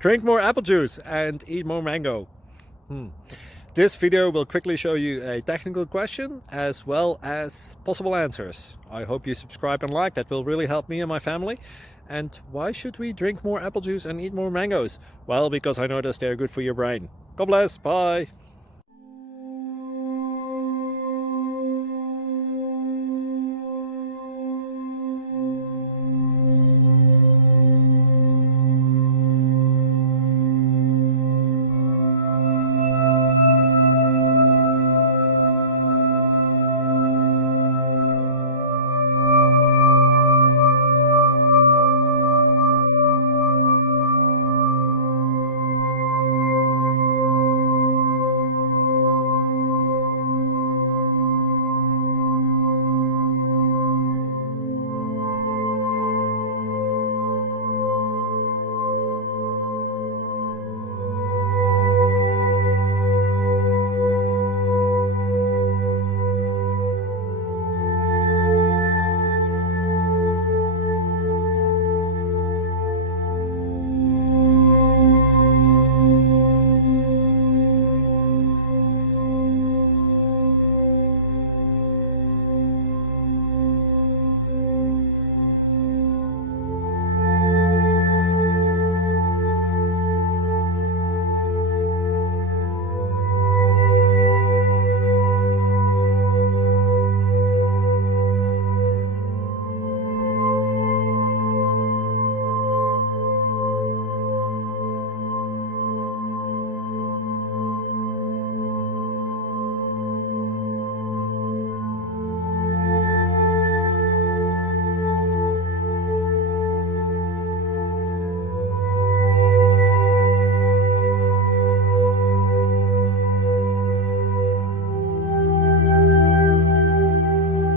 Drink more apple juice and eat more mango. This video will quickly show you a technical question as well as possible answers. I hope you subscribe and like, that will really help me and my family. And why should we drink more apple juice and eat more mangoes? Well, because I noticed they're good for your brain. God bless, bye!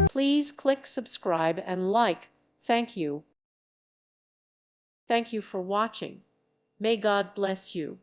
Please click subscribe and like. Thank you. Thank you for watching. May God bless you.